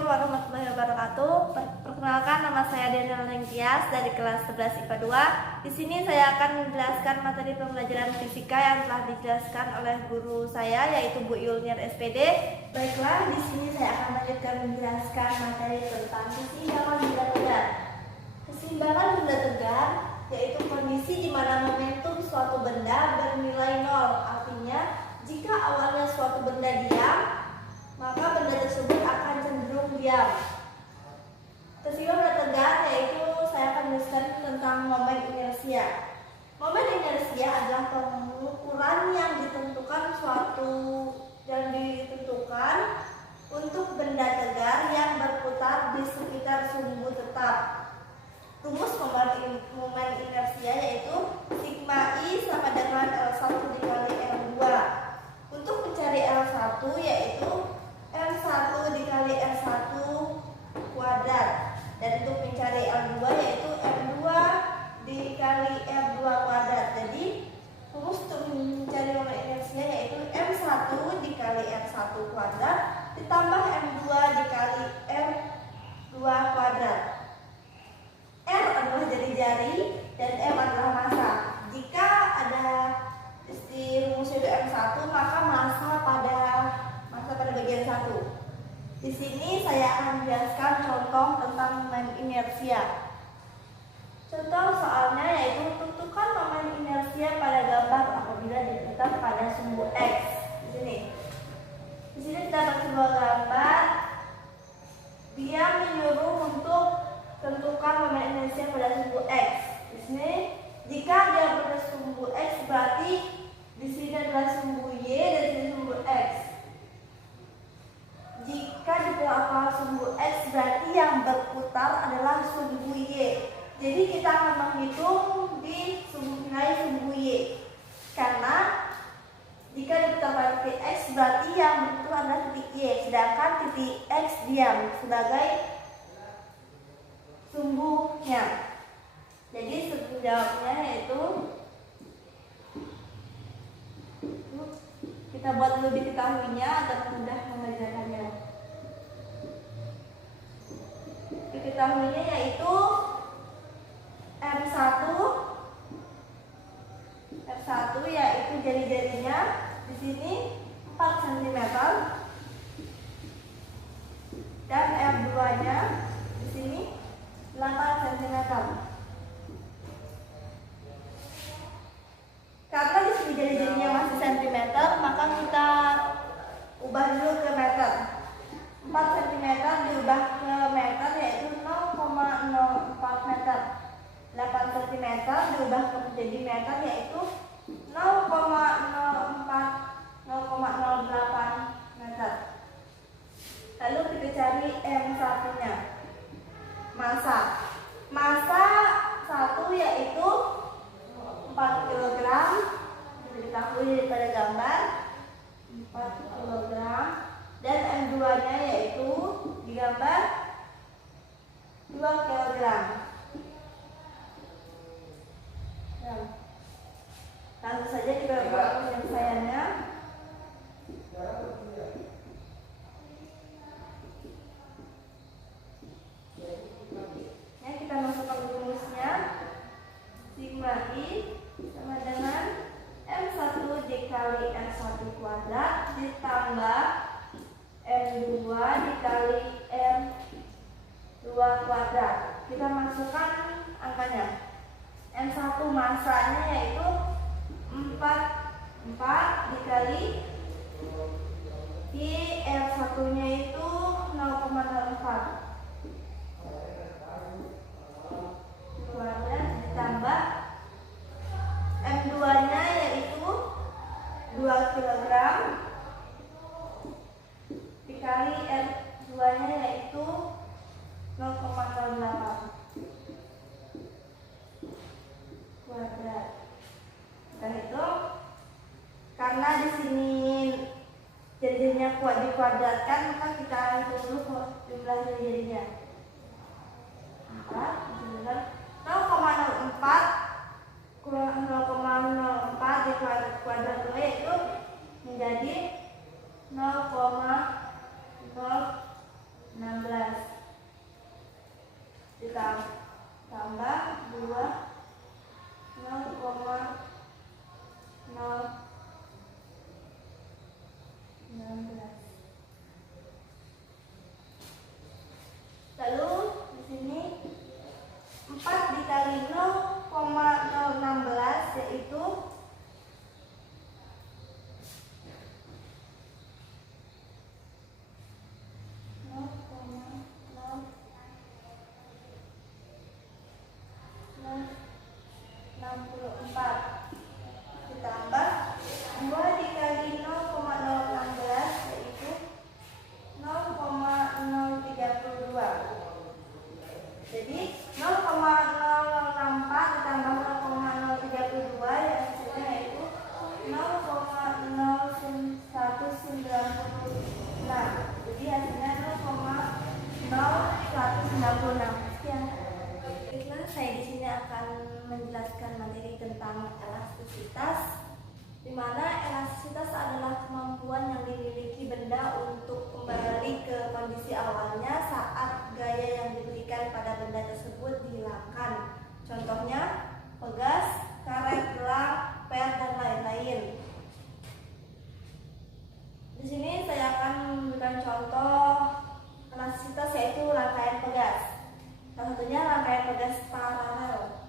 Assalamualaikum warahmatullahi wabarakatuh. Perkenalkan, nama saya Daniel Nengkias dari kelas 11 IPA 2. Di sini saya akan menjelaskan materi pembelajaran fisika yang telah dijelaskan oleh guru saya, yaitu Bu Yulniar SPD. Baiklah, di sini saya akan lanjutkan menjelaskan materi tentang keseimbangan benda tegar. Keseimbangan benda tegar yaitu kondisi di mana momentum suatu benda bernilai nol. Artinya, jika awalnya suatu benda diam, maka benda tersebut akan cenderung diam. Keseimbangan benda tegar yaitu saya akan menjelaskan tentang momen inersia. Momen inersia adalah pengukuran yang ditentukan untuk benda tegar yang berputar di sekitar sumbu tetap. Rumus momen inersia yaitu sigma I sama dengan L1 dikali R2. Untuk mencari L1 yaitu R1 dikali R1 kuadrat, dan untuk mencari L2 yaitu R2 dikali R2 kuadrat. Jadi rumus untuk mencari momen inersia yaitu M1 dikali R1 kuadrat ditambah M2 dikali R2 kuadrat. R adalah jari-jari dan M adalah massa. Jika ada di rumus itu M1, maka massa pada bagian 1. Di sini saya akan menjelaskan contoh tentang momen inersia. Contoh soalnya yaitu tentukan momen inersia pada gambar apabila diputar pada sumbu X. Di sini kita dapat sebuah gambar. Dia menyuruh untuk tentukan momen inersia pada sumbu X. Di sini jika dia pada sumbu X berarti di sini adalah sumbu Y dan di sini sumbu X. Jika di belakang sumbu X berarti yang berputar adalah sumbu Y. Jadi kita akan menghitung di nilai sumbu Y. Karena jika diputar pada titik X berarti yang berputar adalah titik Y, sedangkan titik X diam sebagai sumbunya. Jadi jawabnya yaitu kita buat dulu diketahuinya agar mudah mengerjakannya. Diketahuinya yaitu R1 yaitu jari-jarinya di sini 4 cm dan R2-nya di sini 8 cm. Karena di sini jari-jarinya masih cm, maka kita ubah dulu ke meter. 4 cm diubah ke meter yaitu 0,04 meter. 8 cm diubah ke menjadi meter yaitu 0,08 meter. Lalu kita cari M1-nya. Massa 1 yaitu 4 kg. Diketahui daripada gambar 4 kg. Dan M2-nya yaitu digambar 2 kg. Langsung saja kita buat penyelesaiannya. Ya, kita masukkan rumusnya. Sigma I sama dengan M1 dikali R1 kuadrat ditambah M2 dikali R2 kuadrat. Kita masukkan angkanya. M1 massanya yaitu 4 dikali Y, R1-nya itu 0,04 kuadrat ditambah M2-nya yaitu 2 kg dikali R2-nya yaitu 0,08 kuadrat. Dan itu karena di sini jadinya kuat dikuadratkan, maka kita 196. Sekian. Baiklah, saya di sini akan menjelaskan materi tentang elastisitas, di mana elastisitas adalah kemampuan yang dimiliki benda untuk kembali ke kondisi awalnya saat gaya yang diberikan pada benda tersebut dihilangkan. Contohnya pegas, karet, gelang, per, dan lain-lain. Di sini saya akan memberikan contoh elastisitas, yaitu rangkaian pegas. Salah satunya rangkaian pegas paralel.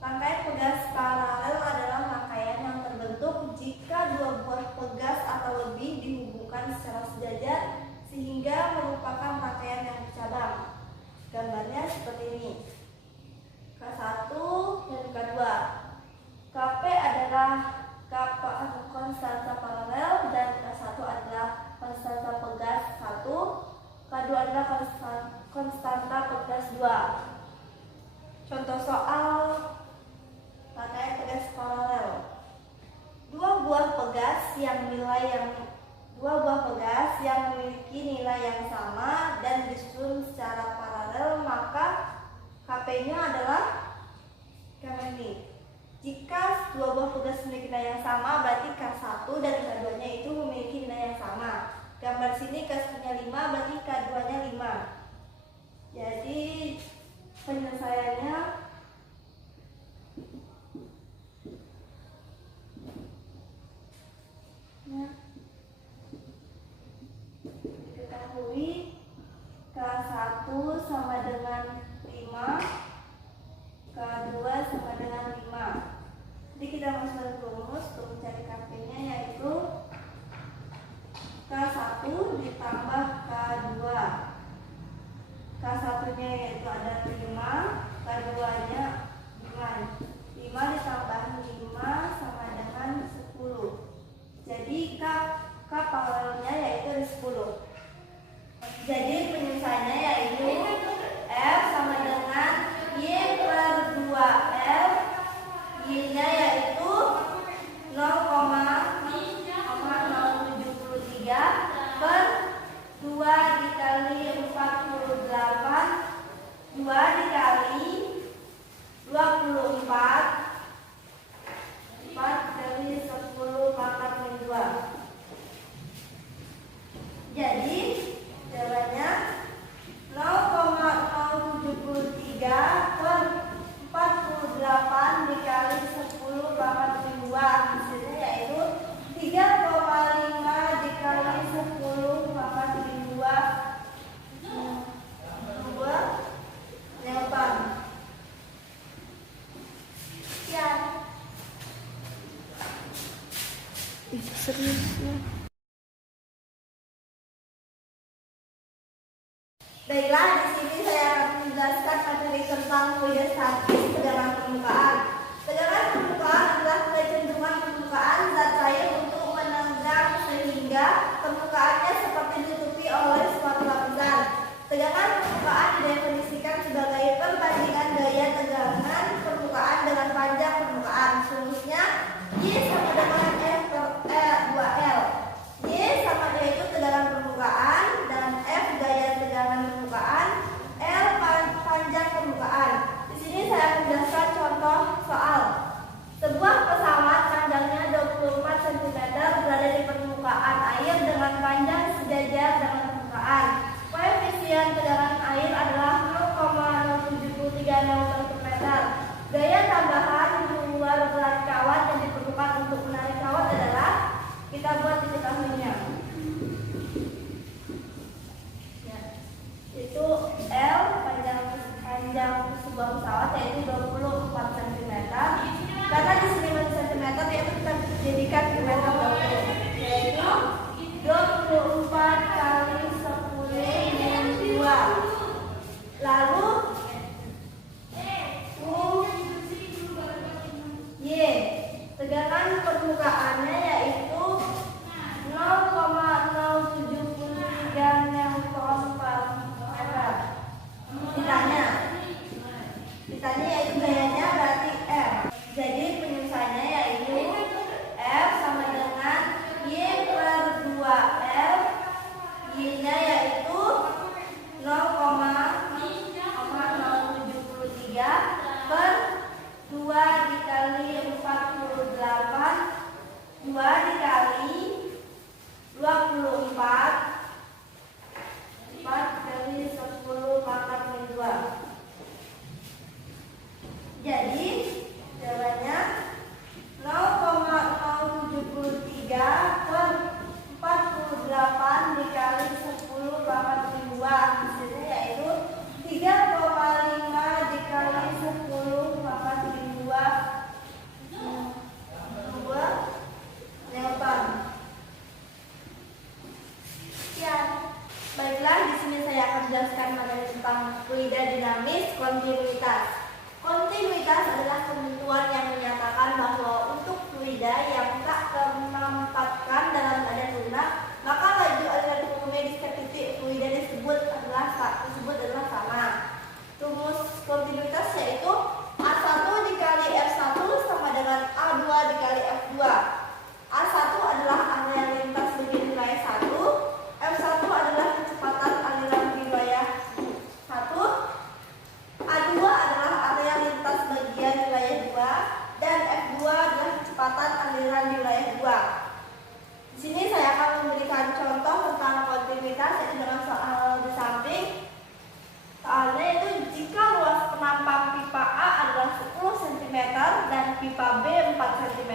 Rangkaian pegas paralel adalah rangkaian yang terbentuk jika dua buah pegas atau lebih dihubungkan secara sejajar sehingga merupakan rangkaian yang bercabang. Gambarnya seperti ini. K1 dan K2. Kp adalah konstanta paralel dan K1 adalah konstanta pegas 1. K2 adalah konstanta pegas 2. Contoh soal rangkaian pegas paralel. Dua buah pegas yang memiliki nilai yang sama dan disusun secara paralel, maka Kp-nya adalah ini. Jika dua buah pegas memiliki nilai yang sama, berarti K1 dan K2-nya itu memiliki nilai yang sama. Gambar sini K1-nya 5, berarti K2-nya 5. Jadi penyelesaiannya diketahui K1 sama dengan 5, K2 sama dengan 5. Jadi kita masukkan rumus untuk mencari Kp-nya, yaitu K1 ditambah K2. K1-nya yaitu ada 5, K2-nya 5. 5 ditambah 5 sama dengan 10. Jadi K paralelnya yaitu 10. Jadi penyelesaiannya yaitu F sama dengan Y per 2L. Y-nya yaitu 0,073 per 2 dikali 48, 2 dikali 24, 4 kali 10 pangkat min 2. Jadi jawabannya 0,073 per 48 dikali 10 pangkat min 2. Hasilnya yaitu 3,5 dikali 10 pangkat min 2 Newton. Sekian. Seriusnya. Baiklah, di sini saya akan menjelaskan materi tentang fluid statis tegangan permukaan. Tegangan permukaan adalah kecenderungan permukaan zat cair untuk menenggang sehingga permukaannya seperti ditutupi oleh suatu lapisan. Tegangan permukaan didefinisikan sebagai perbandingan gaya tegangan permukaan dengan panjang permukaan. Rumusnya Y sama dengan F per 2L. Y sama yaitu tegangan permukaan dan F gaya tegangan permukaan, L panjang permukaan. Di sini saya akan menjelaskan contoh soal. Sebuah pesawat panjangnya 24 cm berada di permukaan air dengan panjang sejajar dengan permukaan. Koefisien tegangan air adalah 0,073 Newton per meter. Gaya tambahan di luar berat kawat yang diperlukan untuk menarik kawat adalah, kita buat diketahuinya, itu L panjang sebuah pesawat yaitu 24 cm. Karena di sini cm yaitu kita jadikan ke meter double, yaitu 24 kali 10 min 2. Lalu Y tegangan permukaannya yaitu 0,073 pangkat min 2. Jadi jawabannya 0,073 per 48 dikali 10 pangkat min 2. Hasilnya yaitu 3,5 dikali 10 pangkat min 2 Newton. Sekian. Baiklah, di sini saya akan menjelaskan materi tentang fluida dinamis kontinuitas. Kontinuitas adalah ketentuan yang menyatakan bahwa untuk fluida yang tak termampatkan dalam keadaan lunak, maka laju aliran volumenya di setiap titik fluida tersebut adalah sama. Rumus kontinuitas yaitu A1 dikali F1 sama dengan A2 dikali F2. A1 adalah area lintas bagi wilayah 1, F1 adalah kecepatan aliran wilayah 1, A2 adalah area lintas bagian wilayah 2, dan F2 adalah kecepatan aliran wilayah 2. Di sini saya akan memberikan contoh tentang kontinuitas yaitu dengan soal di samping. Soalnya itu jika luas penampang pipa A adalah 10 cm dan pipa B 4 cm,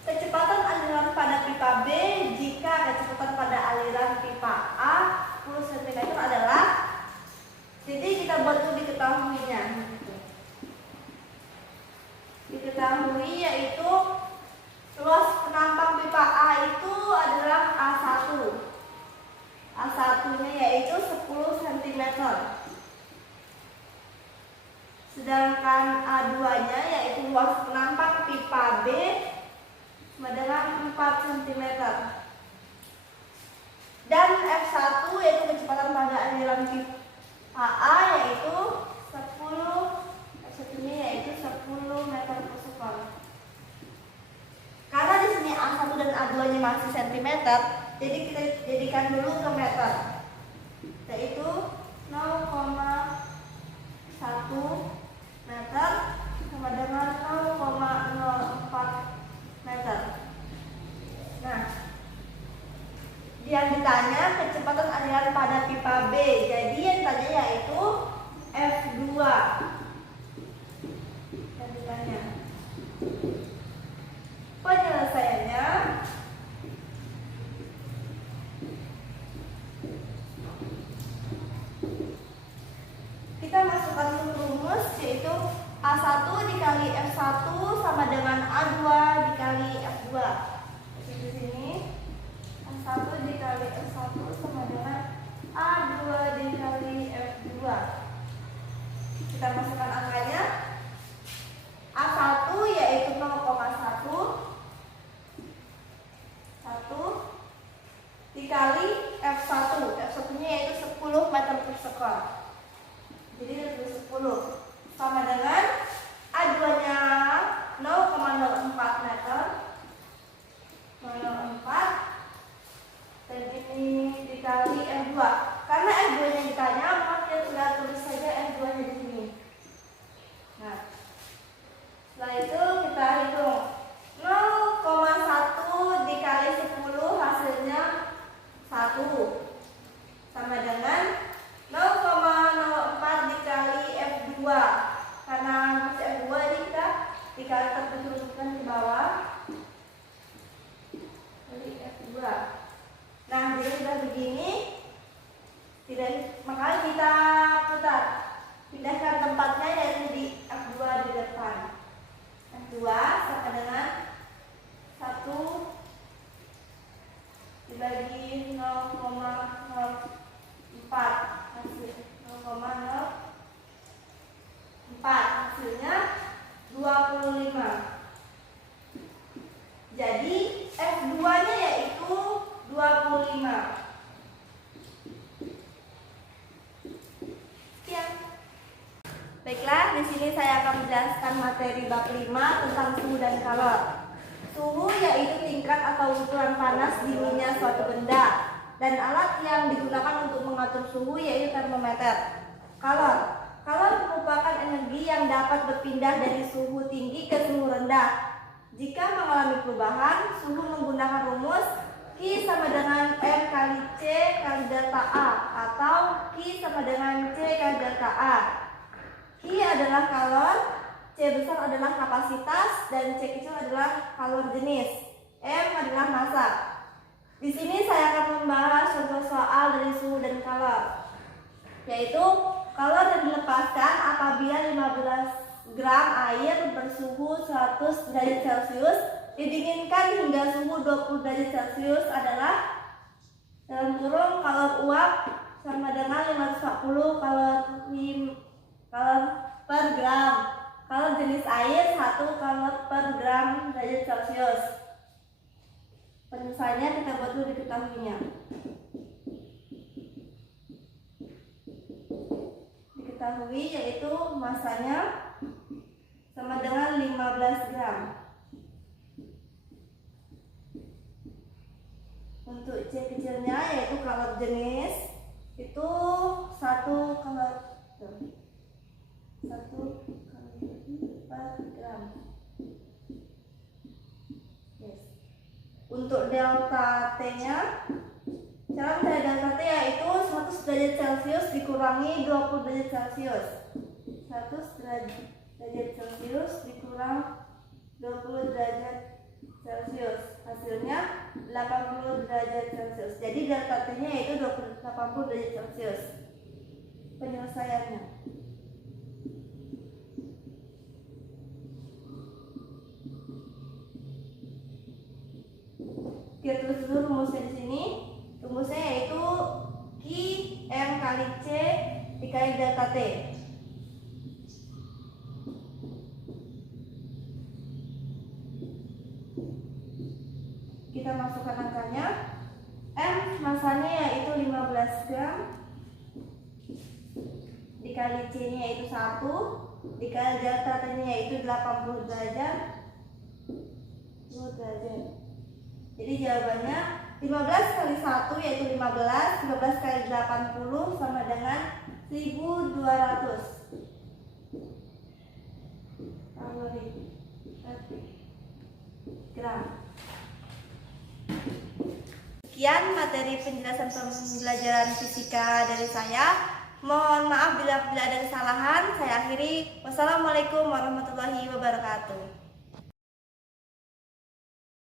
kecepatan aliran pada pipa B jika kecepatan pada aliran pipa A 10 cm adalah, jadi kita buat dulu diketahuinya. Diketahui yaitu luas penampang pipa A itu adalah A1. A1-nya yaitu 10 cm. Sedangkan A2-nya yaitu luas penampang pipa B sama dengan 4 cm. Dan F1 yaitu kecepatan pada aliran pipa A yaitu 10, F1-nya yaitu 10 meter per sekon. Karena di sini A1 dan A2-nya masih cm, jadi kita jadikan dulu ke meter, yaitu 0,1 meter sama dengan 0,04 meter. Nah, yang ditanya kecepatan aliran pada pipa B, jadi yang ditanya yaitu F2. Yang ditanya. Penyelesaiannya kita masukkan rumus yaitu A1 dikali F1 sama dengan A2 dikali F2. Di sini A1 dikali F1 sama dengan A2 dikali F2. Kita masukkan angkanya. A1 yaitu 0,1 dikali F1. F1-nya yaitu 10 meter per sekon. Jadi itu 10 sama dengan A2-nya 0,04 meter. 0,04 dan ini dikali F2. Karena F2-nya ditanya, maka kita tinggal tulis saja F2-nya di sini. Nah, setelah itu kita hitung 0,1 dikali 10 hasilnya 1 sama dengan 0,04 dikali F2. Karena masih F2 ini kita dikali tertuliskan ke bawah. Jadi F2. Nah, jadi sudah begini. Makanya kita putar. Pindahkan tempatnya yaitu di F2 di depan. F2 sama dengan 1 dibagi 0,04 hasil 0,04 hasilnya 25. Jadi F2-nya yaitu 25. Sekian. Baiklah, di sini saya akan menjelaskan materi bab 5 tentang suhu dan kalor. Suhu yaitu tingkat atau ukuran panas dinginnya suatu benda, dan alat yang digunakan untuk mengatur suhu yaitu termometer. Kalor merupakan energi yang dapat berpindah dari suhu tinggi ke suhu rendah. Jika mengalami perubahan, suhu menggunakan rumus Q sama dengan M kali C kali delta A, atau Q Q sama dengan C kali delta A. Q adalah kalor, C besar adalah kapasitas, dan C kecil adalah kalor jenis. M adalah massa. Di sini saya akan membahas contoh soal dari suhu dan kalor, yaitu kalor yang dilepaskan apabila 15 gram air bersuhu 100 derajat Celcius didinginkan hingga suhu 20 derajat Celcius adalah dalam kurung kalor uap sama dengan 540 kalor per gram. Kalor jenis air 1 kalor per gram derajat Celcius. Penyelesaiannya kita buat dulu diketahuinya. Diketahui yaitu masanya sama dengan 15 gram. Untuk C kecilnya yaitu kalor jenis itu 1 kalor per gram. Yes. Untuk delta T-nya, cara mencari delta T yaitu 100 derajat Celcius dikurangi 20 derajat Celcius. 100 derajat Celcius dikurang 20 derajat Celcius, hasilnya 80 derajat Celcius. Jadi delta T-nya yaitu 80 derajat Celcius. Penyelesaiannya. Kita tulis dulu rumusnya di sini. Rumusnya yaitu Q M kali C dikali delta T. Kita masukkan angkanya. M masanya yaitu 15 gram dikali C nya yaitu 1 dikali delta T nya yaitu 80 derajat. Jadi jawabannya 15 kali 1 yaitu 15, 15 kali 80 sama dengan 1200 kalori gram. Sekian materi penjelasan pembelajaran fisika dari saya. Mohon maaf bila ada kesalahan. Saya akhiri. Wassalamualaikum warahmatullahi wabarakatuh.